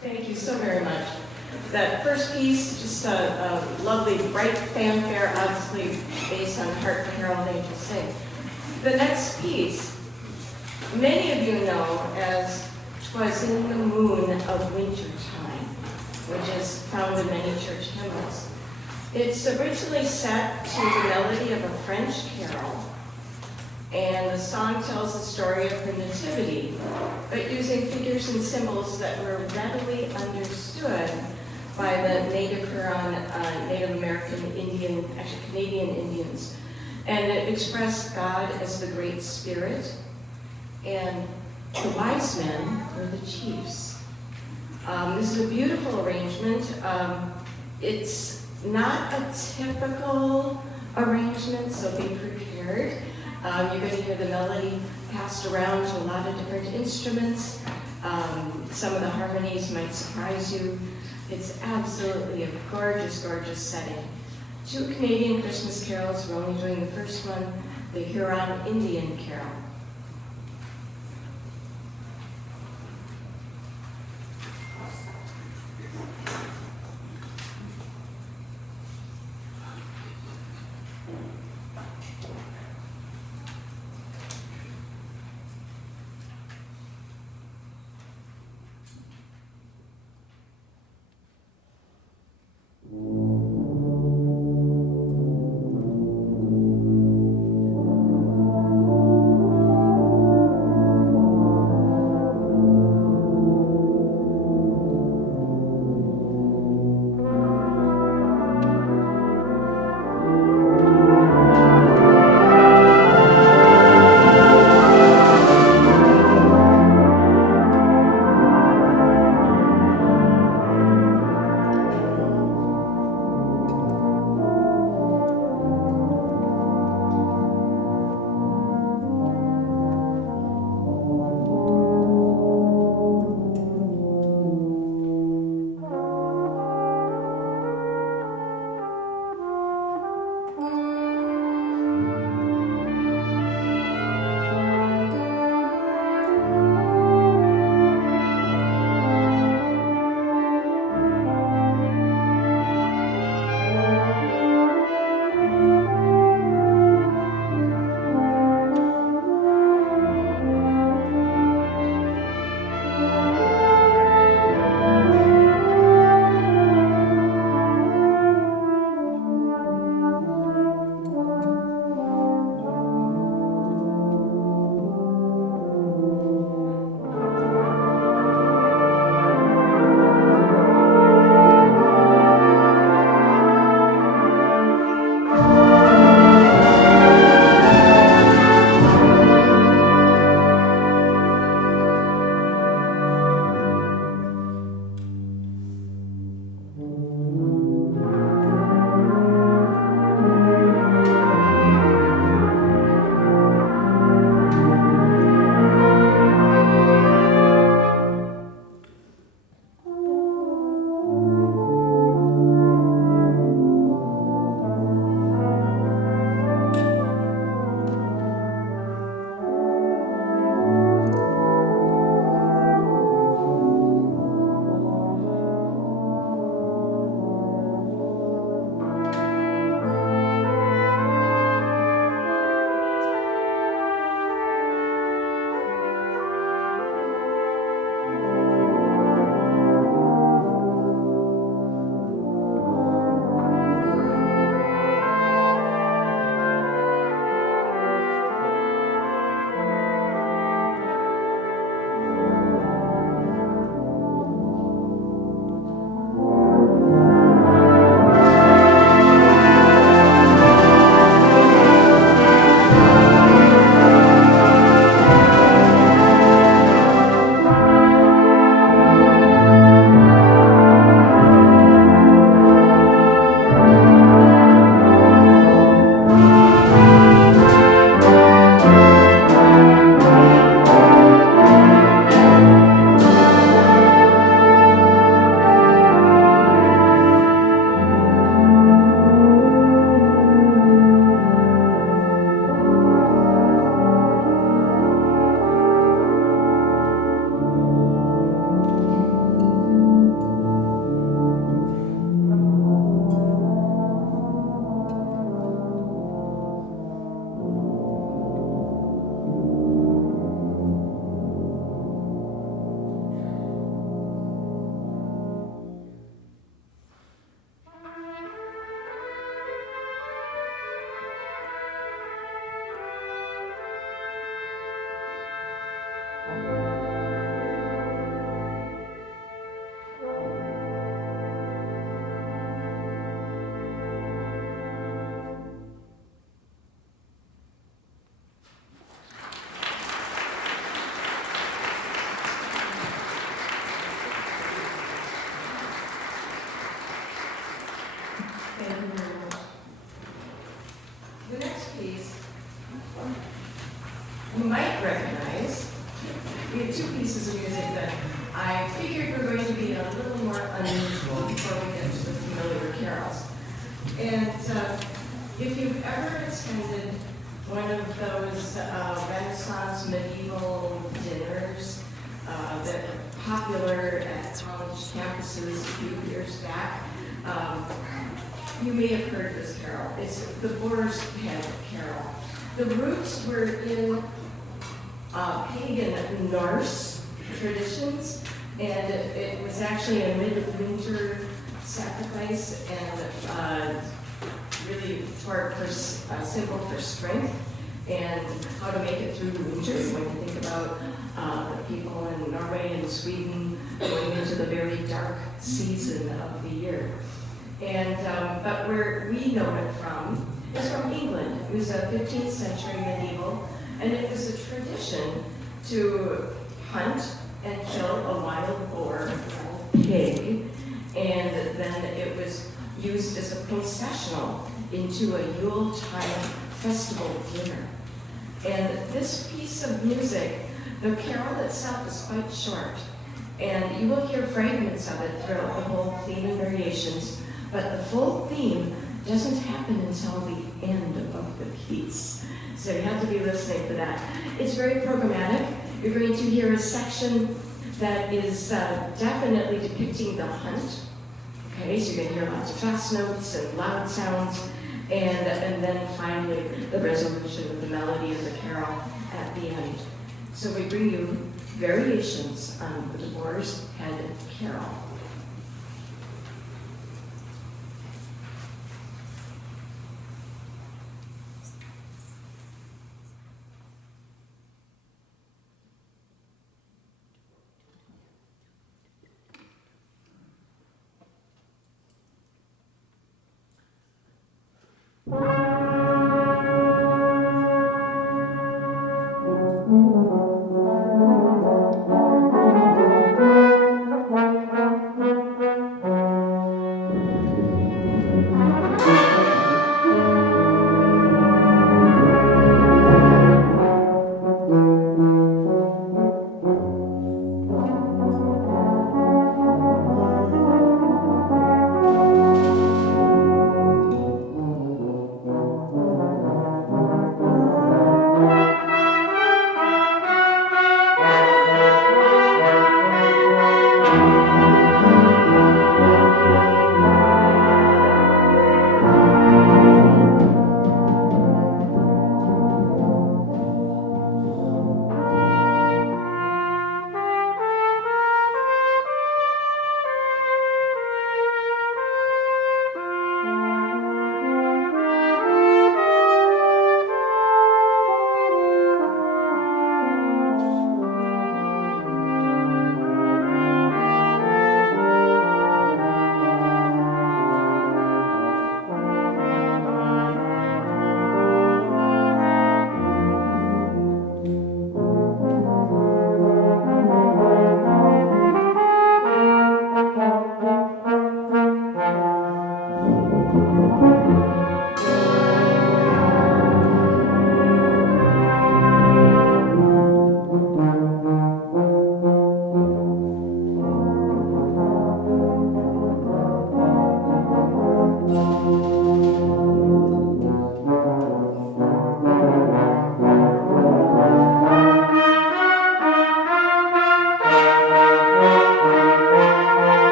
Thank you so very much. That first piece, just a lovely, bright fanfare, obviously based on Hark the Herald Angels Sing. The next piece, many of you know as "'Twas in the Moon of Winter Time," which is found in many church hymns. It's originally set to the melody of a French carol, and the song tells the story of her nativity, but using figures and symbols that were readily understood by the Native Huron, Native American Indian, actually Canadian Indians. And it expressed God as the Great Spirit, and the wise men were the chiefs. This is a beautiful arrangement. It's not a typical arrangement, so be prepared. You're going to hear the melody passed around to a lot of different instruments. Some of the harmonies might surprise you. It's absolutely a gorgeous, gorgeous setting. 2 Canadian Christmas carols. We're only doing the first one, the Huron Indian Carol. you might recognize. We have two pieces of music that I figured were going to be a little more unusual before we get to the familiar carols. And if you've ever attended one of those Renaissance medieval dinners that were popular at college campuses a few years back, you may have heard this carol. It's the Boar's Head Carol. The roots were in pagan Norse traditions, and it was actually a midwinter sacrifice and really symbol for strength and how to make it through the winter. When you think about the people in Norway and Sweden going into the very dark season of the year. And but where we know it from is from England. It was a 15th century medieval, and it was a tradition to hunt and kill a wild boar, a pig, and then it was used as a processional into a Yuletide festival dinner. And this piece of music, the carol itself is quite short, and you will hear fragments of it throughout the whole theme and variations, but the full theme doesn't happen until the end of the piece. So you have to be listening for that. It's very programmatic. You're going to hear a section that is definitely depicting the hunt. Okay, so you're going to hear lots of fast notes and loud sounds, and then finally the resolution of the melody of the carol at the end. So we bring you variations on the Boar's Head Carol.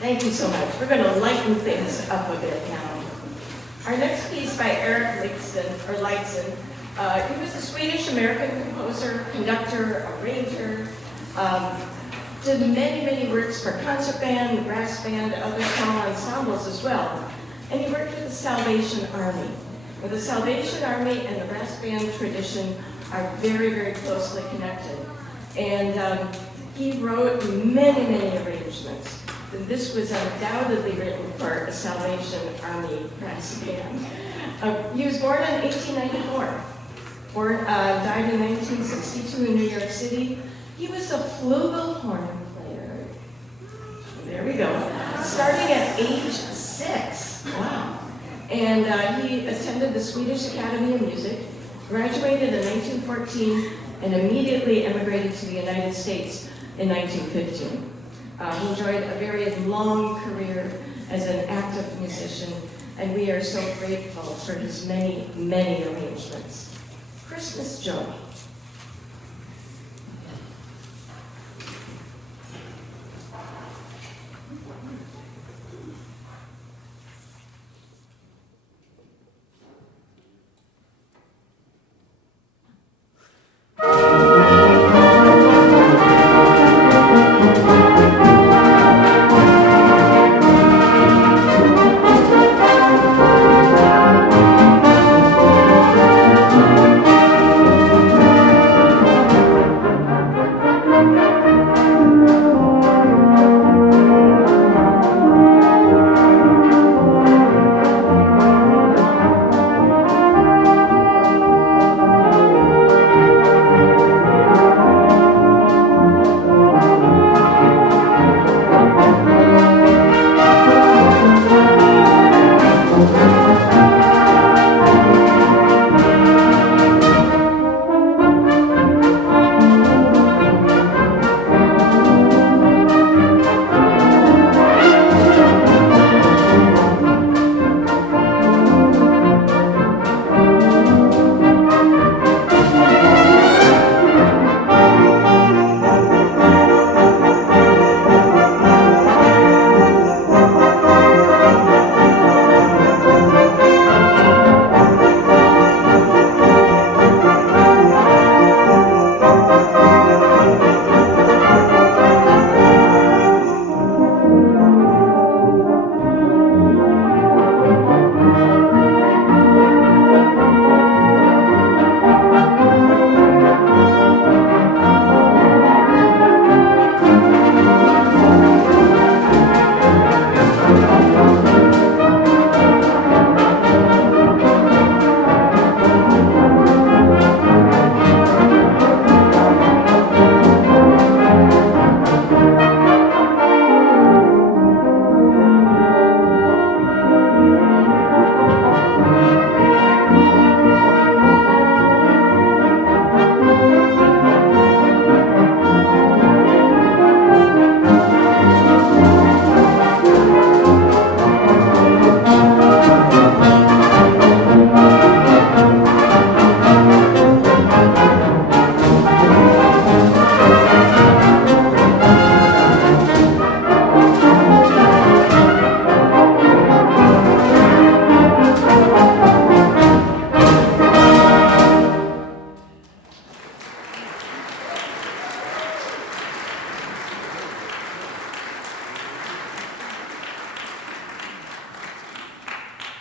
Thank you so much. We're going to lighten things up a bit now. Our next piece by Eric Leitzen. He was a Swedish-American composer, conductor, arranger, did many, many works for concert band, brass band, other small ensembles as well. And he worked with the Salvation Army. Well, the Salvation Army and the brass band tradition are very, very closely connected. And he wrote many, many arrangements. And this was undoubtedly written for a Salvation Army brass band. He was born in 1894. Died in 1962 in New York City. He was a flugelhorn player. There we go. Starting at age 6. Wow. And he attended the Swedish Academy of Music, graduated in 1914, and immediately emigrated to the United States in 1915. He enjoyed a very long career as an active musician, and we are so grateful for his many, many arrangements. Christmas Joy.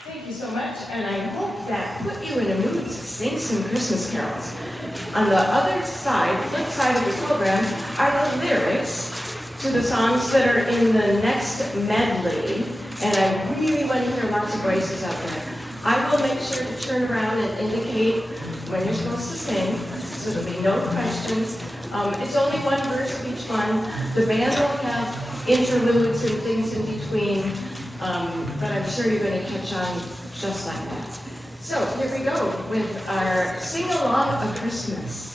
Thank you so much, and I hope that put you in a mood to sing some Christmas carols. On the other side, flip side of the program, are the lyrics to the songs that are in the next medley, and I really want to hear lots of voices out there. I will make sure to turn around and indicate when you're supposed to sing, so there'll be no questions. It's only one verse of each one. The band will have interludes and things in between, but I'm sure you're going to catch on just like that. So here we go with our sing-along of Christmas.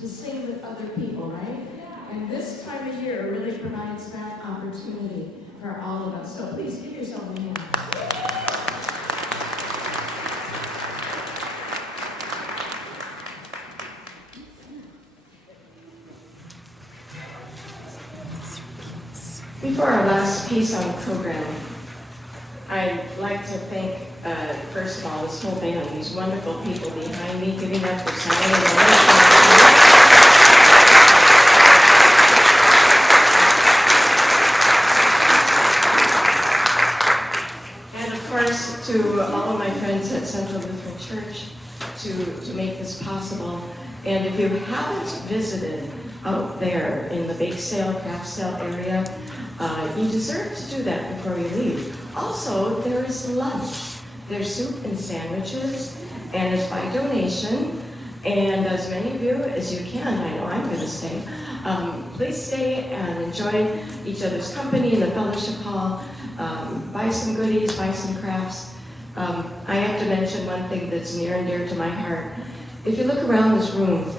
To sing with other people, right? And this time of year really provides that opportunity for all of us. So please give yourself a hand. Before our last piece on the program, I'd like to thank, first of all, this whole band, these wonderful people behind me giving up their salary. To all of my friends at Central Lutheran Church to make this possible. And if you haven't visited out there in the bake sale, craft sale area, you deserve to do that before you leave. Also, there is lunch. There's soup and sandwiches, and it's by donation. And as many of you as you can, I know I'm going to stay, please stay and enjoy each other's company in the fellowship hall. Buy some goodies, buy some crafts. I have to mention one thing that's near and dear to my heart. If you look around this room,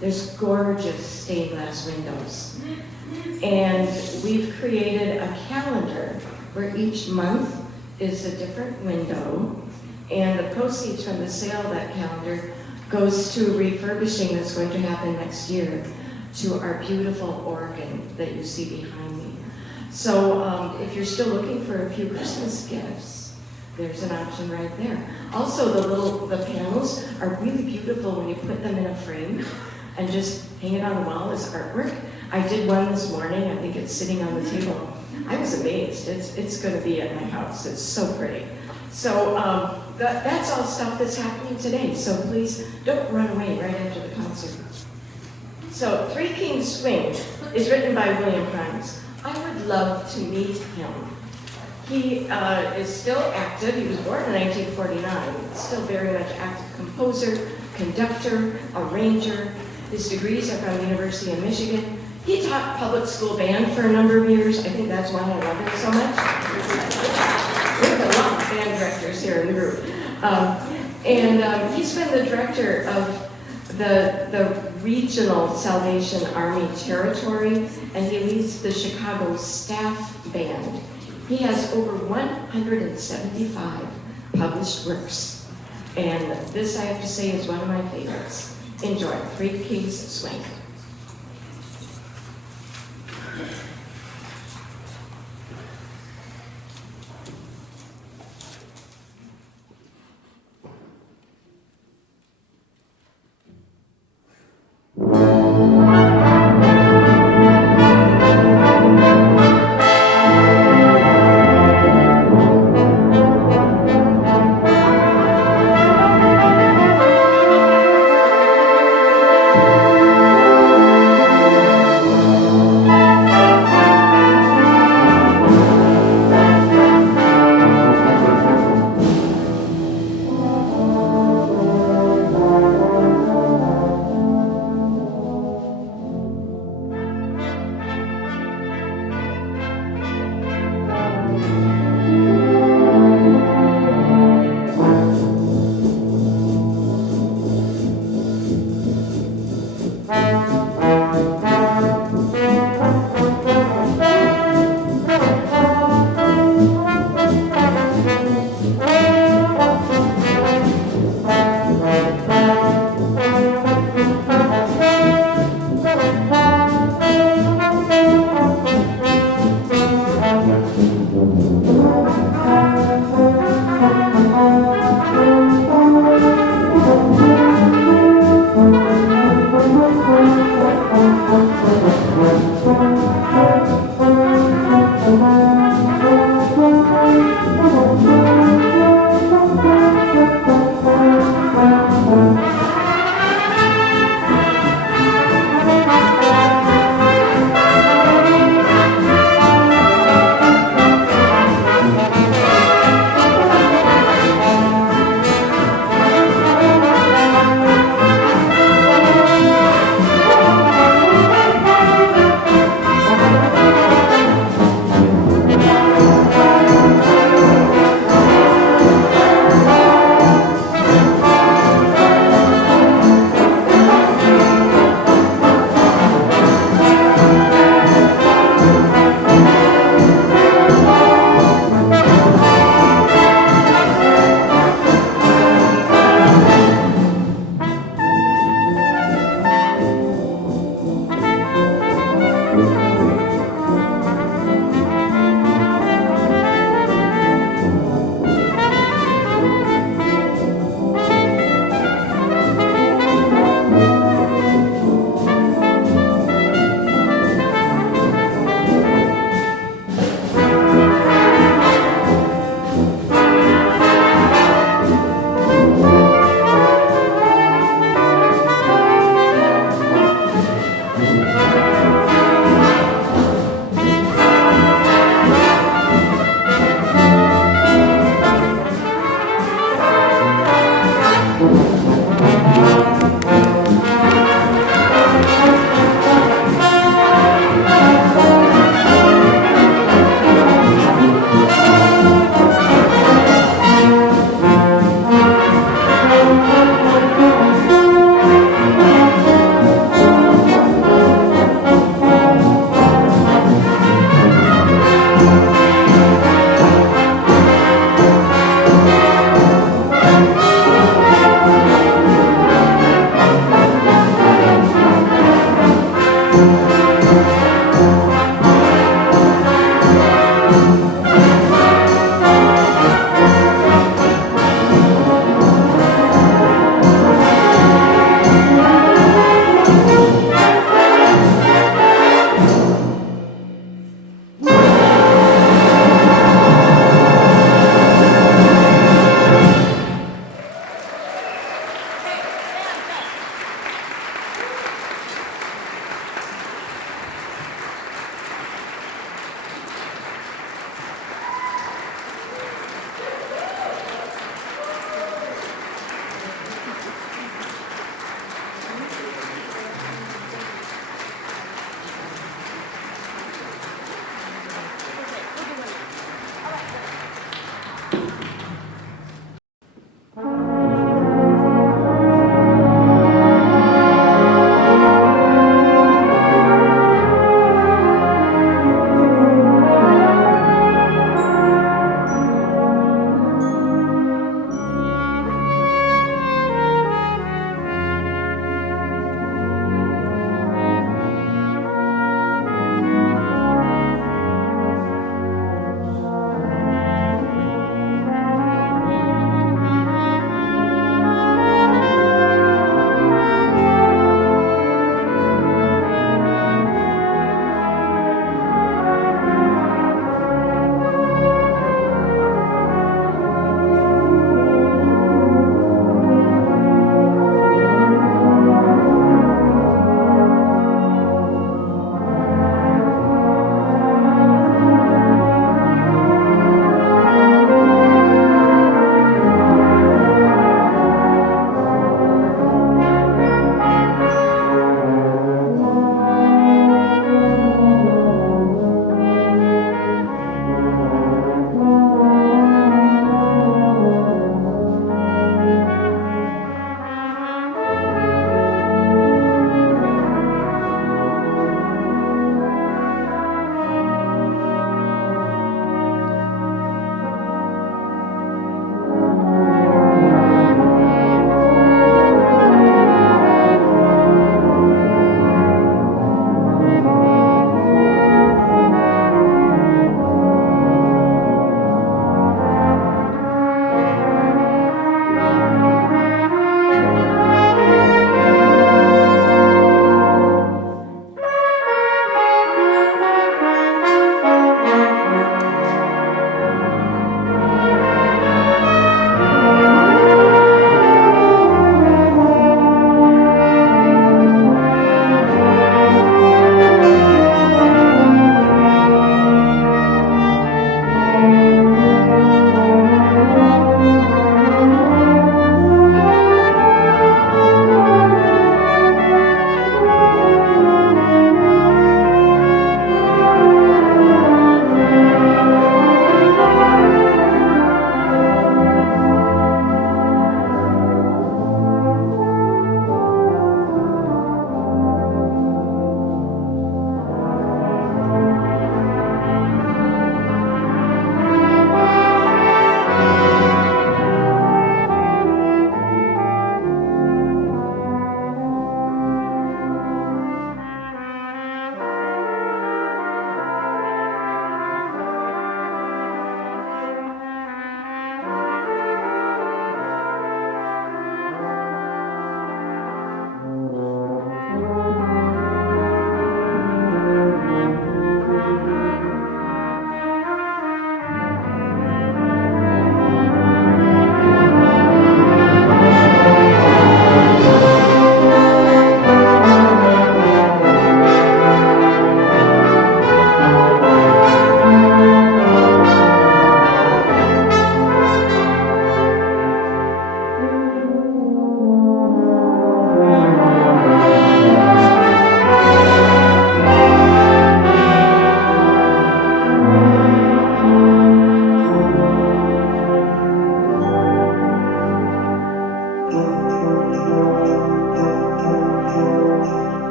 there's gorgeous stained glass windows. And we've created a calendar where each month is a different window. And the proceeds from the sale of that calendar goes to refurbishing that's going to happen next year to our beautiful organ that you see behind me. So if you're still looking for a few Christmas gifts, there's an option right there. Also, the panels are really beautiful when you put them in a frame and just hang it on the wall as artwork. I did one this morning. I think it's sitting on the table. I was amazed. It's going to be at my house. It's so pretty. So that's all stuff that's happening today. So please don't run away right after the concert. So Three Kings Swing is written by William Primes. I would love to meet him. He is still active. He was born in 1949. Still very much active composer, conductor, arranger. His degrees are from the University of Michigan. He taught public school band for a number of years. I think that's why I love him so much. We have a lot of band directors here in the group. And he's been the director of the regional Salvation Army territory, and he leads the Chicago Staff Band. He has over 175 published works, and this, I have to say, is one of my favorites. Enjoy Three Kings Swing.